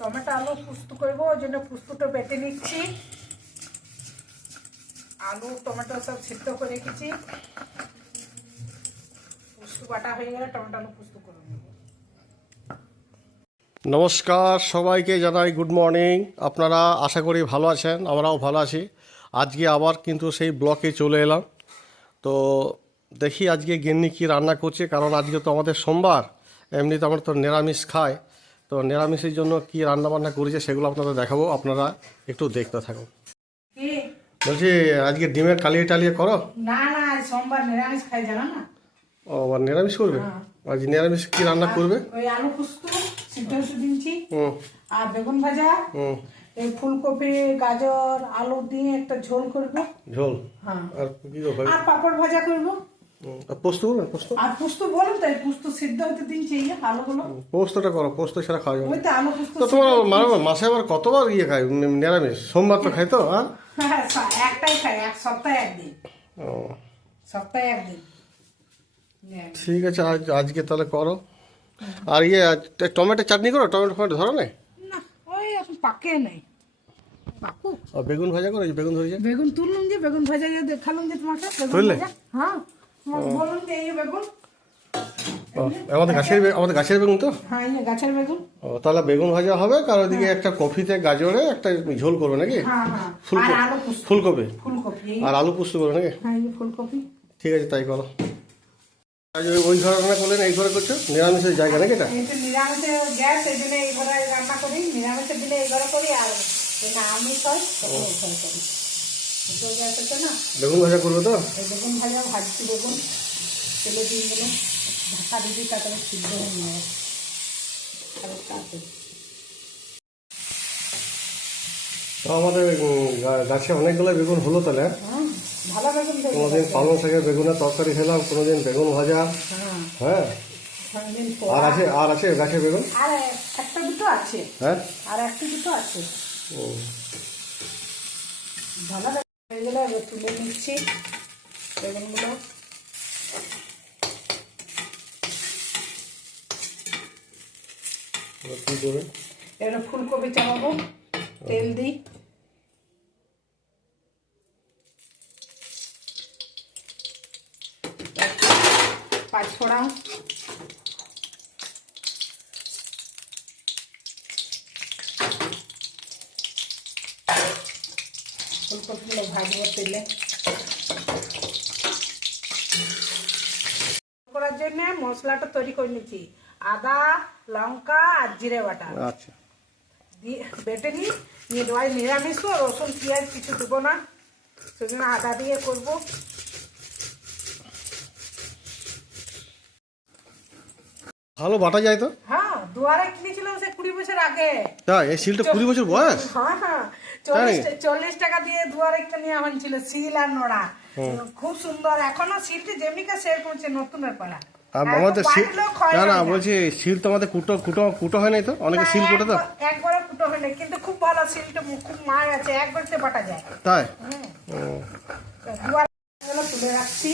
Tomato আলু পুস্ত করবো, ওই জন্য পুস্তটা বেটে নিচ্ছি। আলু টমেটো সব সিদ্ধ করে রেখেছি। পুস্ত বাটা হয়ে গেলে টমেটো আলু পুস্ত করে নেব। নমস্কার, সবাইকে জানাই গুড মর্নিং। আপনারা আশা করি ভালো আছেন, আমরাও ভালো আছি। আজকে আবার কিন্তু সেই ব্লকে চলে এলাম। তো দেখি আজকে গিন্নি কী রান্না করছে, কারণ আজকে তো আমাদের সোমবার, এমনিতে আমরা তো নিরামিষ খাই। তো নিরামিষের জন্য কী রান্নাবান্না করেছে সেগুলো আপনাদের দেখাবো, আপনারা একটু দেখতে থাকুন। বলছি আজকে ডিমের কালিয়ে টালিয়ে করো? না না, সোমবার নিরামিষ খাই, জানো না? ও, আবার নিরামিষ করবে? আজ নিরামিষ কী রান্না করবে? ওই আলু পুস্ত সিদ্ধ দিচ্ছি, হুম আর বেগুন ভাজা, হুম এই ফুলকপি গাজর আলু দিয়ে একটা ঝোল করবো। ঝোল? হ্যাঁ, আর কী করবে? আর পাপড় ভাজা করবো। আর পোস্ত বলুন, পোস্ত? আর পুস্ত বলুন, তাই পুস্ত সিদ্ধ হতে দিচ্ছি আলুগুলো। পোস্তটা করো, পোস্ত ছাড়া খাওয়া যাবে ওই না। তো আলু পুস্ত। তো তোমার মাসে আবার কতবার খায় নিরামিষ? সোমবার তো খাই তো। হ্যাঁ, একটাই খাই, এক সপ্তাহে একদিন। ও সপ্তাহে একদিন। ঠিক আছে, আজকে তাহলে করো। আর টমেটো চাটনি করো, টমেটো ধরো না? না, ওই এখন পাকে নেই, পাকুক। আর বেগুন ভাজা করো, বেগুন ধরেছে। বেগুন তুললাম, যে বেগুন ভাজা দেখালাম যে তোমাকে বেগুন তুললে? ভাজা। হ্যাঁ, বলুন যে এই বেগুন। ও, আমাদের গাছের বেগুন তো? হ্যাঁ, এই গাছের বেগুন। ও, তাহলে বেগুন ভাজা হবে, কারণ ওদিকে একটা কফিতে গাজরে একটা ঝোল করবে নাকি? হ্যাঁ হ্যাঁ, আর আলু পুস্ত। ফুলকপি ফুলকপি, আর আলু পোস্ত করবে নাকি? হ্যাঁ এই ফুলকপি। ঠিক আছে, তাই করো। আজ ওই ঘরে রান্না করলে না এই ঘরে করছো? নিরামিষের জায়গা নাকি এটা? এই তো নিরামিষের গ্যাস, এই জন্য এই ঘরে রান্না করি। নিরামিষের দিনে এই ঘরে করি, আর যেটা আমিষ হয় তখন এই ঘরে করি। দুটো গ্যাস আছে না। বেগুন ভাজা করবে তো? এই বেগুন ভাজা ভাজছি, বেগুন তেলে দিয়ে দিলে ঢাকা দিদি, তারপরে সিদ্ধ হয়ে নেবে। তো আমাদের গাছে অনেকগুলো বেগুন হলো তাহলে। হ্যাঁ, ভালো বেগুন দেবে। কোনোদিন পালং শাকের বেগুনের তরকারি খেলাম, কোনোদিন বেগুন ভাজা। হ্যাঁ, হ্যাঁ, কোনোদিন আর আছে গাছে বেগুন। আর একটা দুটো আছে। হ্যাঁ, আর একটা দুটো আছে। ও ভালো হয়ে গেলে এবার তুলে নিচ্ছি বেগুনগুলো। কী করবে? এবার ফুলকপি চাপাবো, তেল দিই। পাঁচফোড়ন, ফুলকপিগুলো ভাজবো তেলে। করার জন্য মশলাটা তৈরি করে নিচ্ছি। আদা, লঙ্কা আর জিরে বাটা আচ্ছা, দিয়ে বেটে নিই। নিয়ে দেওয়াই নিরামিষ তো, রসুন পেঁয়াজ কিছু দেবো না, সেজন্য আদা দিয়ে করবো। ভালো বাটা যায় তো? হ্যাঁ, দুয়ারে কিনেছিলাম সে 20 বছর আগে। তাই? এই শিলটা 20 বছর বয়স? হ্যাঁ হ্যাঁ, 40 টাকা দিয়ে দুয়ারে কিনে আনছিল, শিল আর নোড়া। খুব সুন্দর। এখনো শিলটা যেমনিকা সেরকম আছে, নতুনের পাড়া। আর আমাদের না বলছি, শিল তো আমাদের কুটো হয় নাই তো, অনেকে শিল কুটো তো। একবারে কুটো হয় না, কিন্তু খুব ভালো শিলটা, খুব মার আছে, একবারতে বাটা যায়। তাই? দুয়ারগুলো তুলে রাখছি।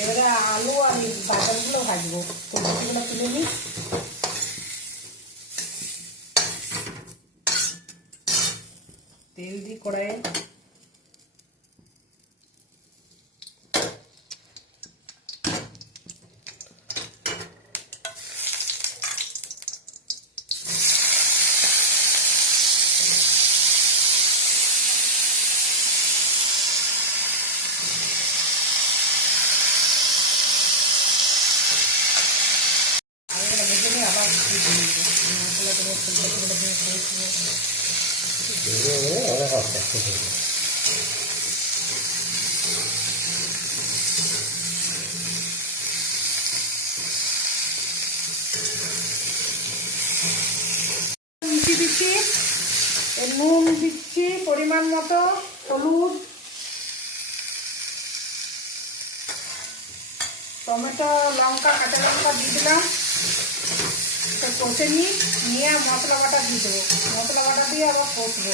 এবারে আলু আর বাজারগুলো ভাজবো। ফুলকপিগুলো তুলে নিই। তেল দিই কড়াইয়ে। আবার মশলা করে ফুলকপিগুলো দিয়ে কষবো। মিশিয়ে দিচ্ছি, নুন দিচ্ছি পরিমাণ মতো, হলুদ, টমেটো, লঙ্কা, কাঁচা লঙ্কা দিয়ে দিলাম। কষে নিয়ে মশলা বাটা দিয়ে দেবো। মশলা বাটা দিয়ে আবার কষবো।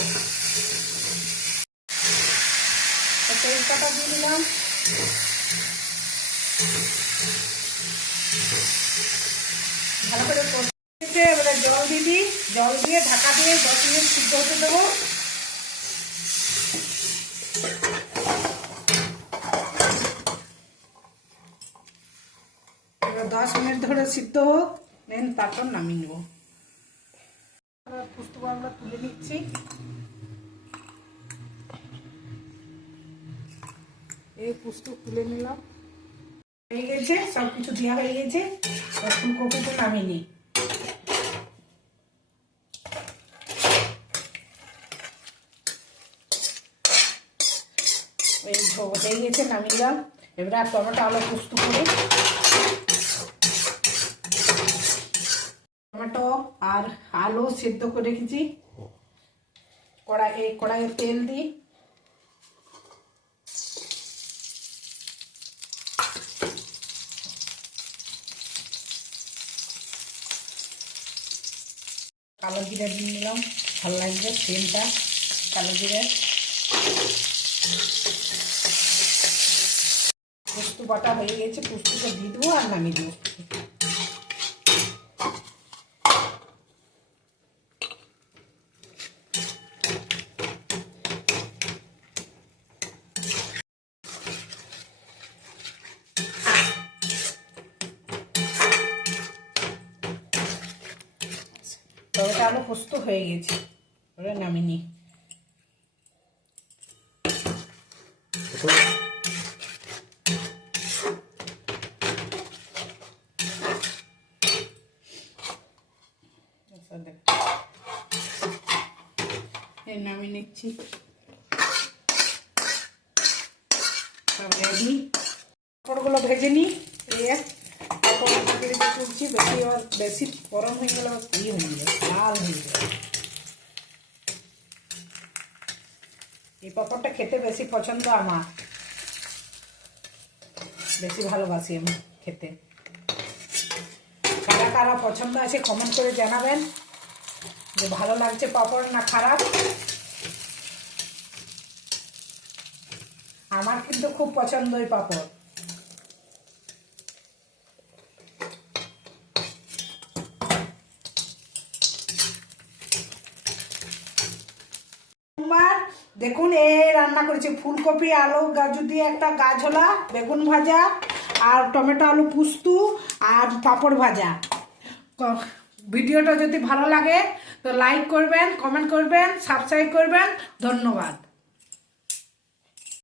তেজপাতা দিয়ে দিলাম। ভালো করে কষে এবারে জল দিয়ে দিই। জল দিয়ে ঢাকা দিয়ে 10 মিনিট সিদ্ধ হতে দেবো। 10 মিনিট ধরে সিদ্ধ হোক, দেন তারপর নামিয়ে নেব। পুস্ত আমরা তুলে নিচ্ছি। এই পুস্ত তুলে নিলাম, হয়ে গেছে, সব কিছু দেওয়া হয়ে গেছে। ফুলকপিটা নামিয়ে নিই। এই হয়ে গেছে, নামিয়ে দিলাম। এবার টমেটো আলু পুস্ত করে, টমেটো আর আলু সেদ্ধ করে রেখেছি। কড়াইয়ে তেল দিই, কালো জিরা দিয়ে নিলাম, ভালো লাগবে তেলটা। কালো জিরে, পোস্ত বাটা হয়ে গেছে, পোস্তটা দিয়ে দেবো আর নামিয়ে দেবো। টমেটো আলু পোস্ত হয়ে গেছে, ওটা নামিয়ে নিই। নামিয়ে নিচ্ছি, সব রেডি। পাঁপড়গুলো ভেজে নিই। তুলছি, বেশি গরম হয়ে গেলে হয়ে যায়, লাল হয়ে যায়। এই পাঁপড়টা খেতে বেশি পছন্দ আমার, বেশি ভালোবাসি আমি খেতে। কারা কারা পছন্দ আছে কমেন্ট করে জানাবেন যে ভালো লাগছে পাঁপড় না খারাপ। আমার কিন্তু খুব পছন্দ এই পাঁপড়। দেখুন এই রান্না করেছি ফুলকপি আলু গাজর দিয়ে একটা গাছলা, বেগুন ভাজা আর টমেটো আলু পুস্তু আর পাঁপড় ভাজা। ভিডিওটা যদি ভালো লাগে তো লাইক করবেন, কমেন্ট করবেন, সাবস্ক্রাইব করবেন। ধন্যবাদ।